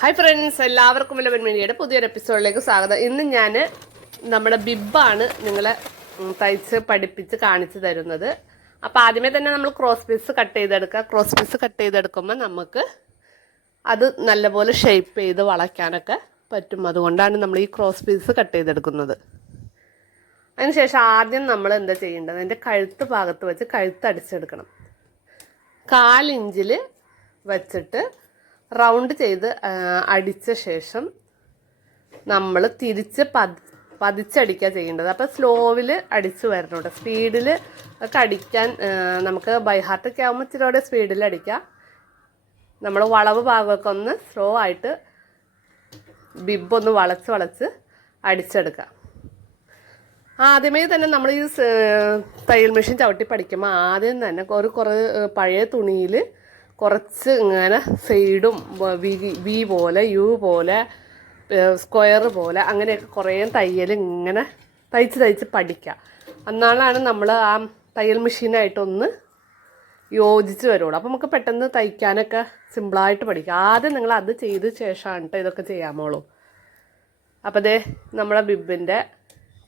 Hi friends എല്ലാവർക്കും വല്ല മീഡിയയുടെ പുതിയൊരു എപ്പിസോഡിലേക്ക് സ്വാഗതം. ഇന്ന് ഞാൻ നമ്മുടെ ബിബാണ് നിങ്ങളെ തയ്ച്ച് പഠിപ്പിച്ച് കാണിച്ചു തരുന്നത്. അപ്പോൾ ആദ്യമേ തന്നെ നമ്മൾ ക്രോസ് പീസ് കട്ട് ചെയ്തെടുക്കുക ക്രോസ് പീസ് കട്ട് ചെയ്തെടുക്കുമ്പോൾ നമുക്ക് അത് നല്ലപോലെ ഷേപ്പ് ചെയ്ത് വളയ്ക്കാനൊക്കെ പറ്റും. അതുകൊണ്ടാണ് നമ്മൾ ഈ ക്രോസ് പീസ് കട്ട് ചെയ്തെടുക്കുന്നത്. അതിനുശേഷം ആദ്യം നമ്മൾ എന്താ ചെയ്യേണ്ടത്? അതിന്റെ കഴുത്ത് ഭാഗത്ത് വെച്ച് കഴുത്ത് അടിച്ചെടുക്കണം. കാലിഞ്ചിൽ വച്ചിട്ട് റൗണ്ട് ചെയ്ത് അടിച്ച ശേഷം നമ്മൾ തിരിച്ച് പതി പതിച്ചടിക്കുക ചെയ്യേണ്ടത്. അപ്പോൾ സ്ലോവിൽ അടിച്ചു വരണം കേട്ടോ സ്പീഡിൽ ഒക്കെ അടിക്കാൻ നമുക്ക് ബൈ ഹാർട്ടൊക്കെ ആകുമ്പോൾ ഇച്ചിരി കൂടെ സ്പീഡിൽ അടിക്കാം. നമ്മൾ വളവ് ഭാഗമൊക്കെ ഒന്ന് സ്ലോ ആയിട്ട് ബിബ് ഒന്ന് വളച്ച് വളച്ച് അടിച്ചെടുക്കാം. ആദ്യമേ തന്നെ നമ്മൾ ഈ തയ്യൽ മെഷീൻ ചവിട്ടി പഠിക്കുമ്പോൾ ആദ്യം തന്നെ ഒരു കുറേ പഴയ തുണിയിൽ കുറച്ച് ഇങ്ങനെ സൈഡും വി പോലെ യു പോലെ സ്ക്വയർ പോലെ അങ്ങനെയൊക്കെ കുറേ തയ്യൽ ഇങ്ങനെ തയ്ച്ച് തയ്ച്ച് പഠിക്കുക അന്നാളാണ് നമ്മൾ ആ തയ്യൽ മെഷീനായിട്ടൊന്ന് യോജിച്ച് വരുള്ളൂ. അപ്പോൾ നമുക്ക് പെട്ടെന്ന് തയ്ക്കാനൊക്കെ സിമ്പിളായിട്ട് പഠിക്കാം. ആദ്യം നിങ്ങൾ അത് ചെയ്ത ശേഷമാണ് കേട്ടോ ഇതൊക്കെ ചെയ്യാമോളൂ. അപ്പോൾ ദേ നമ്മുടെ ബിബിന്റെ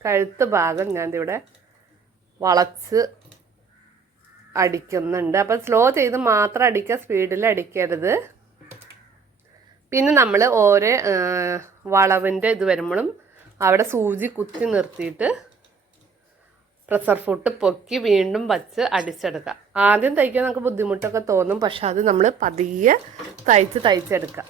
കഴുത്ത് ഭാഗം ഞാൻ ഇവിടെ വളച്ച് അടിക്കുന്നുണ്ട്. അപ്പം സ്ലോ ചെയ്ത് മാത്രം അടിക്കുക സ്പീഡിൽ അടിക്കരുത്. പിന്നെ നമ്മൾ ഓരോ വളവിന്റെ ഇത് വരുമ്പോഴും അവിടെ സൂചി കുത്തി നിർത്തിയിട്ട് പ്രഷർ ഫുട്ട് പൊക്കി വീണ്ടും വച്ച് അടിച്ചെടുക്കുക. ആദ്യം തയ്ക്കാൻ നമുക്ക് ബുദ്ധിമുട്ടൊക്കെ തോന്നും പക്ഷെ അത് നമ്മൾ പതിയെ തയ്ച്ച് തയ്ച്ചെടുക്കുക.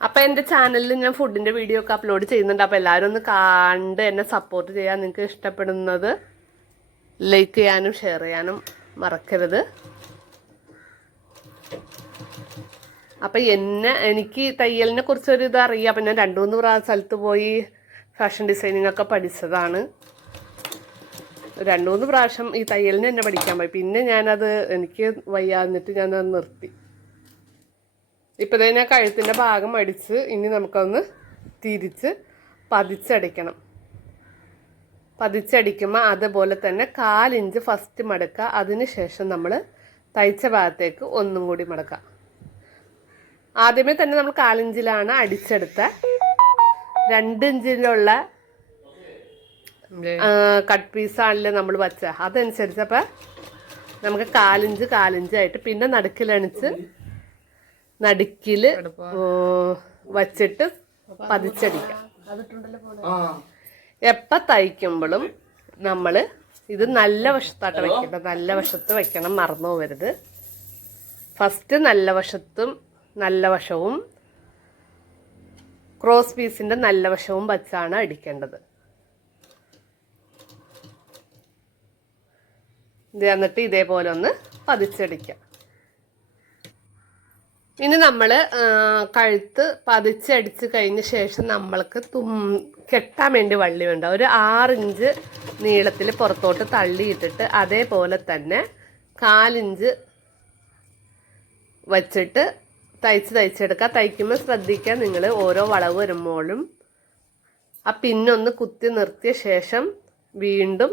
അപ്പം എന്റെ ചാനലിൽ ഞാൻ ഫുഡിന്റെ വീഡിയോ ഒക്കെ അപ്ലോഡ് ചെയ്യുന്നുണ്ട്. അപ്പോൾ എല്ലാവരും ഒന്ന് കണ്ട് എന്നെ സപ്പോർട്ട് ചെയ്യാൻ നിങ്ങൾക്ക് ഇഷ്ടപ്പെടുന്നത്. ലൈക്ക് ചെയ്യാനും ഷെയർ ചെയ്യാനും മറക്കരുത്. അപ്പം എന്നെ എനിക്ക് തയ്യലിനെ കുറിച്ചൊരു ഇത് അറിയാം. അപ്പം ഞാൻ രണ്ടു മൂന്ന് പ്രാവശ്യം സ്ഥലത്ത് പോയി ഫാഷൻ ഡിസൈനിങ് ഒക്കെ പഠിച്ചതാണ്. രണ്ടു മൂന്ന് പ്രാവശ്യം ഈ തയ്യലിനെ എന്നെ പഠിക്കാൻ പോയി. പിന്നെ ഞാനത് എനിക്ക് വയ്യാന്നിട്ട് ഞാനത് നിർത്തി. ഇപ്പം ഞാൻ കഴുത്തിന്റെ ഭാഗം അടിച്ച് ഇനി നമുക്കൊന്ന് തിരിച്ച് പതിച്ചടിക്കണം പതിച്ചടിക്കുമ്പോൾ അതുപോലെ തന്നെ കാലിഞ്ച് ഫസ്റ്റ് മടക്കുക. അതിനുശേഷം നമ്മൾ തയ്ച്ച ഭാഗത്തേക്ക് ഒന്നും കൂടി മടക്കുക. ആദ്യമേ തന്നെ നമ്മൾ കാലിഞ്ചിലാണ് അടിച്ചെടുത്ത. രണ്ടിഞ്ചിലുള്ള കട്ട് പീസാണല്ലേ നമ്മൾ വച്ച. അതനുസരിച്ച് അപ്പം നമുക്ക് കാലിഞ്ച് കാലിഞ്ചായിട്ട് പിന്നെ നടുക്കിലണിച്ച് നടുക്കിൽ വച്ചിട്ട് പതിച്ചടിക്കാം. എപ്പോൾ തയ്ക്കുമ്പോഴും നമ്മൾ ഇത് നല്ല വശത്തായിട്ട് വയ്ക്കണം നല്ല വശത്ത് വെക്കണം മറന്നു പോകരുത് ഫസ്റ്റ് നല്ല വശത്തും നല്ല വശവും ക്രോസ് പീസിന്റെ നല്ല വശവും വച്ചാണ് അടിക്കേണ്ടത്. ഇത് എന്നിട്ട് ഇതേപോലെ ഒന്ന് പതിച്ചടിക്കാം. ഇനി നമ്മൾ കഴുത്ത് പതിച്ചടിച്ച് കഴിഞ്ഞ ശേഷം നമ്മൾക്ക് തും കെട്ടാൻ വേണ്ടി വള്ളി വേണ്ട. ഒരു ആറിഞ്ച് നീളത്തിൽ പുറത്തോട്ട് തള്ളിയിട്ടിട്ട് അതേപോലെ തന്നെ കാലിഞ്ച് വച്ചിട്ട് തയ്ച്ച് തയ്ച്ചെടുക്കുക. തയ്ക്കുമ്പോൾ ശ്രദ്ധിക്കുക നിങ്ങൾ ഓരോ വളവ് വരുമ്പോഴും. ആ പിന്നൊന്ന് കുത്തി നിർത്തിയ ശേഷം വീണ്ടും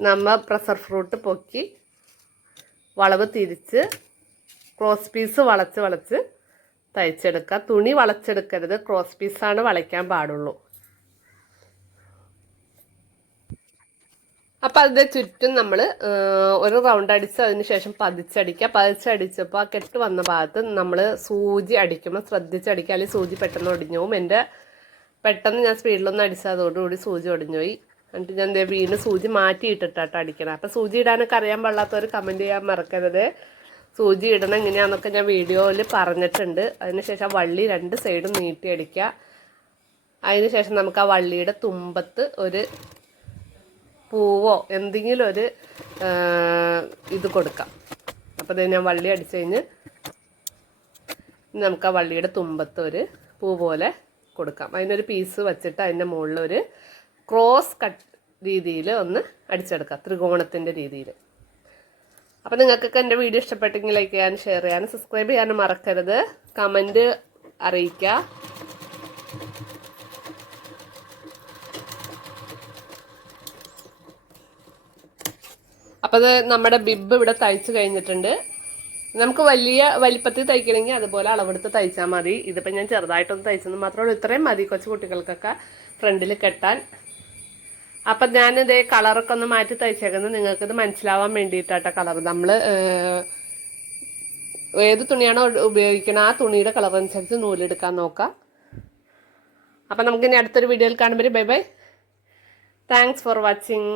നമ്മൾ പ്രസർ ഫ്രൂട്ട് പൊക്കി വളവ് തിരിച്ച് ക്രോസ് പീസ് വളച്ച് വളച്ച് തയ്ച്ചെടുക്കുക. തുണി വളച്ചെടുക്കരുത്. ക്രോസ് പീസാണ് വളയ്ക്കാൻ പാടുള്ളൂ. അപ്പം അതിന്റെ ചുറ്റും നമ്മൾ ഒരു റൗണ്ട് അടിച്ച് അതിന് ശേഷം പതിച്ചടിക്കുക. പതിച്ചടിച്ചപ്പോൾ ആ കെട്ട് വന്ന ഭാഗത്ത് നമ്മൾ സൂചി അടിക്കുമ്പോൾ ശ്രദ്ധിച്ചടിക്കുക അല്ലെങ്കിൽ സൂചി പെട്ടെന്ന് ഒടിഞ്ഞു എന്റെ പെട്ടെന്ന് ഞാൻ സ്പീഡിലൊന്നും അടിച്ചതോടുകൂടി സൂചി ഒടിഞ്ഞു പോയി. എന്നിട്ട് ഞാൻ വീണ്ടും സൂചി മാറ്റിയിട്ടിട്ടാട്ടോ അടിക്കണം. അപ്പം സൂചി ഇടാനൊക്കെ അറിയാൻ പാടില്ലാത്തവർ കമന്റ് ചെയ്യാൻ മറക്കരുത്. സൂചി ഇടണം എങ്ങനെയാണെന്നൊക്കെ ഞാൻ വീഡിയോയിൽ പറഞ്ഞിട്ടുണ്ട്. അതിനുശേഷം വള്ളി രണ്ട് സൈഡും നീട്ടി അടിക്കുക. അതിനുശേഷം നമുക്ക് ആ വള്ളിയുടെ തുമ്പത്ത് ഒരു പൂവോ എന്തെങ്കിലും ഒരു ഇത് കൊടുക്കാം. അപ്പോൾ ഞാൻ വള്ളി അടിച്ചു കഴിഞ്ഞ് നമുക്ക് ആ വള്ളിയുടെ തുമ്പത്ത് ഒരു പൂ പോലെ കൊടുക്കാം. അതിനൊരു പീസ് വച്ചിട്ട് അതിന്റെ മുകളിൽ ഒരു ക്രോസ് കട്ട് രീതിയിൽ ഒന്ന് അടിച്ചെടുക്കാം. ത്രികോണത്തിന്റെ രീതിയിൽ അപ്പോൾ നിങ്ങൾക്കൊക്കെ എന്റെ വീഡിയോ ഇഷ്ടപ്പെട്ടെങ്കിൽ ലൈക്ക് ചെയ്യാനും ഷെയർ ചെയ്യാനും സബ്സ്ക്രൈബ് ചെയ്യാനും മറക്കരുത്. കമന്റ് അറിയിക്കുക അപ്പോൾ നമ്മുടെ ബിബ് ഇവിടെ തയ്ച്ച് കഴിഞ്ഞിട്ടുണ്ട്. നമുക്ക് വലിയ വലിപ്പത്തിൽ തയ്ക്കണമെങ്കിൽ അതുപോലെ അളവെടുത്ത് തയ്ച്ചാൽ മതി. ഇതിപ്പോൾ ഞാൻ ചെറുതായിട്ടൊന്ന് തയ്ച്ചെന്ന് മാത്രമേ ഉള്ളൂ. ഇത്രയും മതി കൊച്ചു കുട്ടികൾക്കൊക്കെ ഫ്രണ്ടിൽ കെട്ടാൻ. അപ്പം ഞാനിത് കളറൊക്കെ ഒന്ന് മാറ്റി തയ്ച്ചേക്കുന്നത് ഇത് മനസ്സിലാവാൻ വേണ്ടിയിട്ടാട്ടോ കളർ. നമ്മൾ ഏത് തുണിയാണോ ഉപയോഗിക്കണം ആ തുണിയുടെ കളർ അനുസരിച്ച് നൂലെടുക്കാൻ നോക്കാം. അപ്പം നമുക്കിനി അടുത്തൊരു വീഡിയോയിൽ കാണുമ്പോൾ bye bye. Thanks for watching